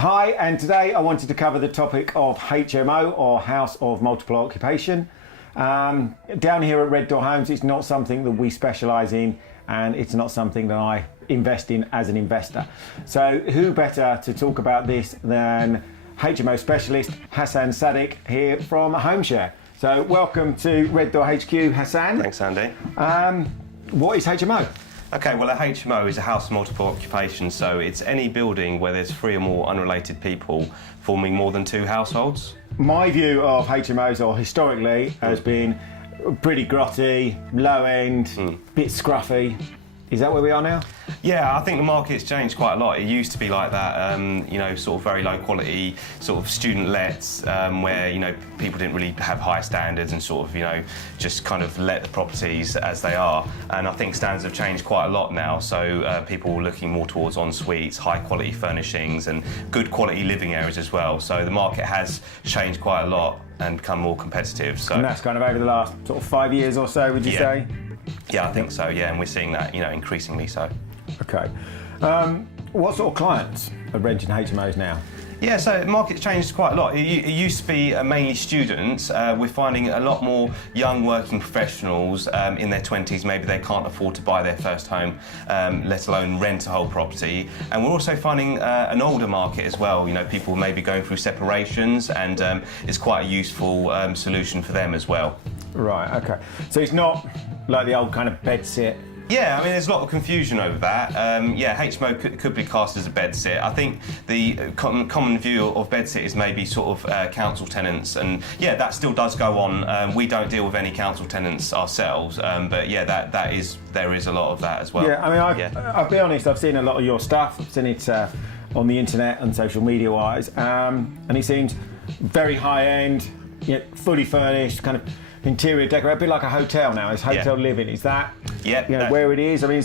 Hi, and today I wanted to cover the topic of HMO, or House of Multiple Occupation. Down here at RedDoor Homes, it's not something that we specialise in, and it's not something that I invest in as an investor. So who better to talk about this than HMO specialist Hasan Sadik here from HomeShare. So welcome to RedDoor HQ, Hasan. Thanks, Andy. What is HMO? Okay, well, a HMO is a house of multiple occupation, so it's any building where there's 3 or more unrelated people forming more than 2 households. My view of HMOs, or historically, has been pretty grotty, low end, bit scruffy. Is that where we are now? Yeah, I think the market's changed quite a lot. It used to be like that, sort of very low quality, sort of student lets, where, people didn't really have high standards and sort of, just kind of let the properties as they are. And I think standards have changed quite a lot now. So people are looking more towards en-suites, high quality furnishings and good quality living areas as well. So the market has changed quite a lot and become more competitive. So. And that's kind of over the last sort of 5 years or so, would you say? Yeah, I think so, yeah, and we're seeing that, increasingly so. Okay. What sort of clients are renting HMOs now? Yeah, so the market's changed quite a lot. It used to be mainly students. We're finding a lot more young working professionals in their 20s. Maybe they can't afford to buy their first home, let alone rent a whole property. And we're also finding an older market as well. People may be going through separations, and it's quite a useful solution for them as well. Right, okay. So it's not like the old kind of bed sit. Yeah, I mean, there's a lot of confusion over that. HMO could be classed as a bed sit. I think the common view of bed sit is maybe sort of council tenants, and yeah, that still does go on. We don't deal with any council tenants ourselves, but yeah, there is a lot of that as well. Yeah, I mean, I'll be honest, I've seen a lot of your stuff. I've seen it on the internet and social media wise, and it seems very high end, fully furnished, kind of interior decorated, a bit like a hotel now. It's hotel living. Is that where it is? I mean,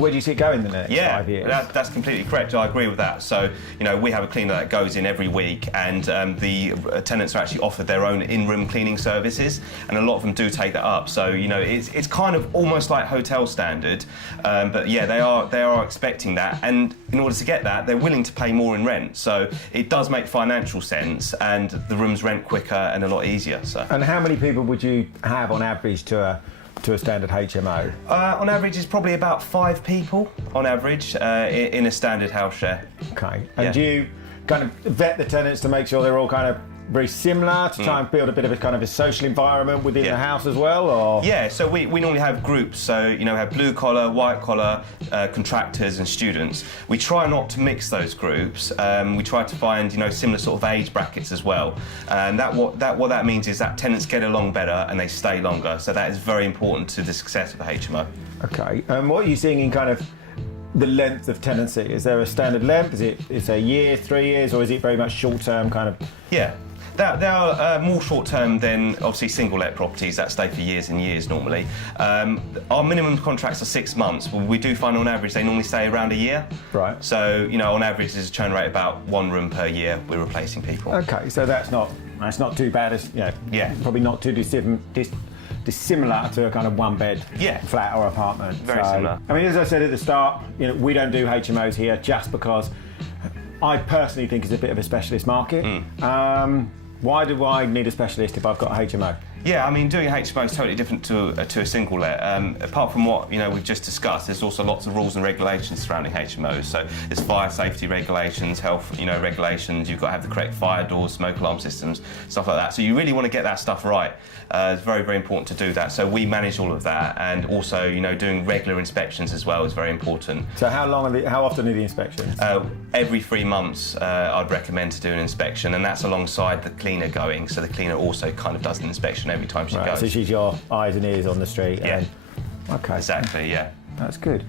where do you see it going in the next 5 years? That's completely correct. I agree with that. So, we have a cleaner that goes in every week, and the tenants are actually offered their own in-room cleaning services, and a lot of them do take that up. So, it's kind of almost like hotel standard, but yeah, they are expecting that, and in order to get that, they're willing to pay more in rent. So it does make financial sense, and the rooms rent quicker and a lot easier. So. And how many people would you have on average to a standard HMO? On average, it's probably about 5 people on average in a standard house share. Okay. And do you kind of vet the tenants to make sure they're all kind of very similar, to try and build a bit of a kind of a social environment within the house as well, or? Yeah, so we normally have groups, so we have blue collar, white collar, contractors and students. We try not to mix those groups. We try to find similar sort of age brackets as well, and what that means is that tenants get along better and they stay longer. So that is very important to the success of the HMO. Okay, and what are you seeing in kind of the length of tenancy? Is there a standard length? Is it a year, 3 years, or is it very much short term kind of? Yeah. They are more short-term than, obviously, single-let properties that stay for years and years normally. Our minimum contracts are 6 months, but we do find on average they normally stay around a year. Right. So, on average, there's a churn rate about 1 room per year we're replacing people. Okay, so that's not too bad, probably not too dissimilar to a kind of 1-bed flat or apartment. Very similar. I mean, as I said at the start, we don't do HMOs here just because I personally think it's a bit of a specialist market. Why do I need a specialist if I've got a HMO? Yeah, I mean, doing a HMO is totally different to a single let. Apart from what we've just discussed, there's also lots of rules and regulations surrounding HMOs. So there's fire safety regulations, health regulations. You've got to have the correct fire doors, smoke alarm systems, stuff like that. So you really want to get that stuff right. It's very, very important to do that. So we manage all of that, and also doing regular inspections as well is very important. So how often are the inspections? Every 3 months, I'd recommend to do an inspection, and that's alongside the cleaner going. So the cleaner also kind of does an inspection every time she goes. So she's your eyes and ears on the street. Yeah. Okay. Exactly. Yeah. That's good.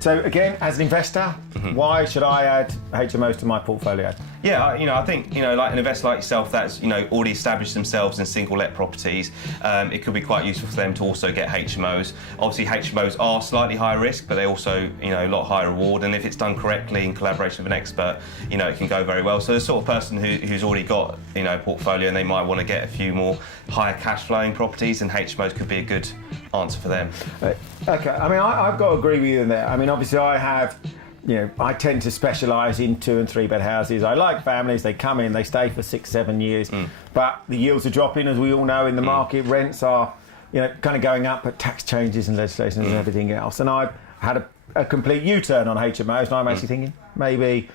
So again, as an investor, why should I add HMOs to my portfolio? Yeah, I think like an investor like yourself that's already established themselves in single let properties, it could be quite useful for them to also get HMOs. Obviously, HMOs are slightly higher risk, but they also a lot higher reward. And if it's done correctly in collaboration with an expert, it can go very well. So the sort of person who's already got a portfolio and they might want to get a few more higher cash flowing properties, and HMOs could be a good answer for them. Okay, I mean, I've got to agree with you in there. I mean, obviously I have I tend to specialise in 2 and 3 bed houses. I like families. They come in, they stay for 6, 7 years, but the yields are dropping, as we all know, in the market. Rents are, kind of going up, but tax changes and legislation and everything else. And I've had a complete U-turn on HMOs, and I'm actually thinking maybe.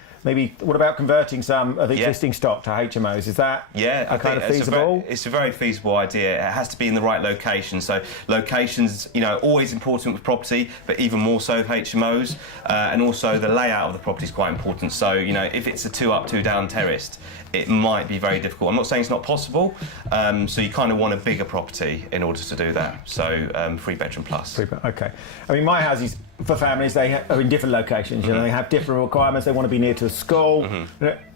What about converting some of the existing stock to HMOs? Is that kind of feasible? It's a very feasible idea. It has to be in the right location. So locations, always important with property, but even more so with HMOs. And also the layout of the property is quite important. So, if it's a 2 up, 2 down terraced, it might be very difficult. I'm not saying it's not possible. So you kind of want a bigger property in order to do that. So 3 bedroom plus. Okay. I mean, my houses for families, they are in different locations. They have different requirements. They want to be near to a school.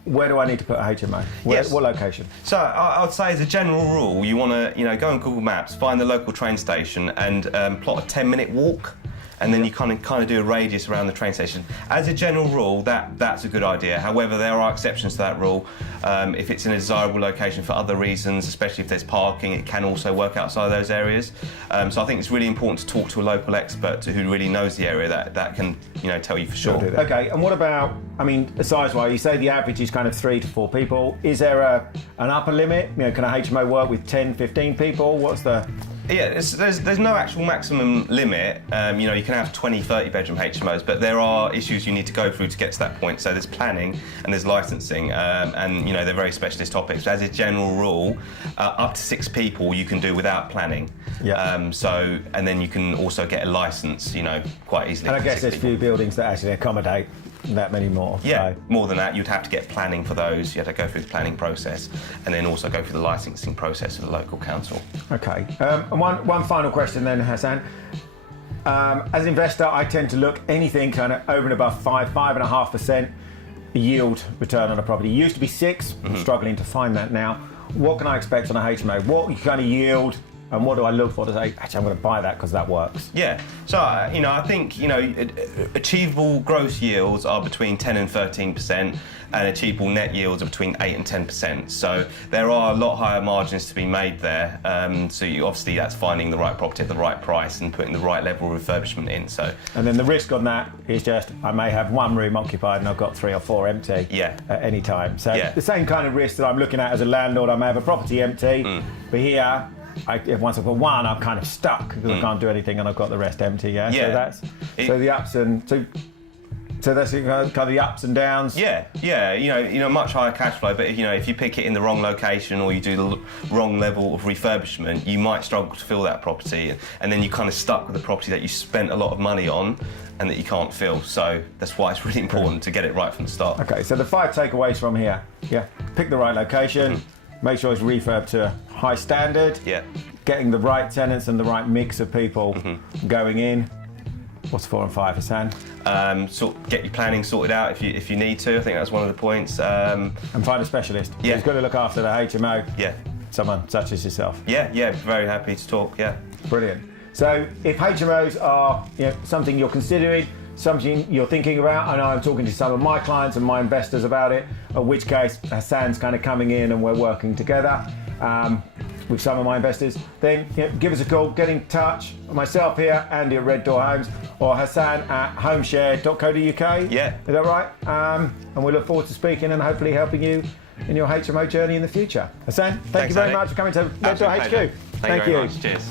Where do I need to put a HMO? What location? So I would say, as a general rule, you want to go on Google Maps, find the local train station, and plot a 10-minute walk. And then you kind of do a radius around the train station. As a general rule, that's a good idea. However, there are exceptions to that rule. If it's in a desirable location for other reasons, especially if there's parking, it can also work outside those areas. So I think it's really important to talk to a local expert who really knows the area that can tell you for sure. Okay, and what about, size-wise, you say the average is kind of 3 to 4 people. Is there an upper limit? Can a HMO work with 10, 15 people? What's the... Yeah, there's no actual maximum limit. You can have 20, 30 bedroom HMOs, but there are issues you need to go through to get to that point. So there's planning and there's licensing, and they're very specialist topics. But as a general rule, up to 6 people you can do without planning. And then you can also get a license, quite easily. And I guess there's few buildings that actually accommodate that many more. Yeah, more than that. You'd have to get planning for those. You have to go through the planning process, and then also go through the licensing process with the local council. Okay. And one final question then, Hasan. As an investor, I tend to look anything kind of over and above 5.5% yield return on a property. It used to be 6. I'm struggling to find that now. What can I expect on a HMO? What kind of yield? And what do I look for to say, actually, I'm going to buy that because that works? Yeah. So, I think, achievable gross yields are between 10 and 13%, and achievable net yields are between 8 and 10%. So there are a lot higher margins to be made there. Obviously that's finding the right property at the right price and putting the right level of refurbishment in. So. And then the risk on that is just, I may have 1 room occupied and I've got 3 or 4 empty at any time. So the same kind of risk that I'm looking at as a landlord. I may have a property empty, but here, once I've got 1, I'm kind of stuck because I can't do anything and I've got the rest empty. So the ups and so that's kind of the ups and downs. Much higher cash flow, but if you pick it in the wrong location or you do the wrong level of refurbishment, you might struggle to fill that property, and then you're kind of stuck with a property that you spent a lot of money on and that you can't fill. So that's why it's really important to get it right from the start. Okay, so the 5 takeaways from here. Pick the right location. Make sure it's refurbed to a high standard. Getting the right tenants and the right mix of people going in. What's 4 and 5, Hasan? Get your planning sorted out if you need to. I think that's one of the points. And find a specialist who's going to look after the HMO. Someone such as yourself. Very happy to talk. Brilliant. So if HMOs are something you're considering, something you're thinking about, I know I'm talking to some of my clients and my investors about it, in which case Hasan's kind of coming in and we're working together with some of my investors, then give us a call, get in touch. Myself here, Andy at RedDoor Homes, or Hasan at homeshare.co.uk. Is that right? And we look forward to speaking and hopefully helping you in your HMO journey in the future. Hasan, thank you very much for coming to RedDoor HQ. Thank you very much. Cheers.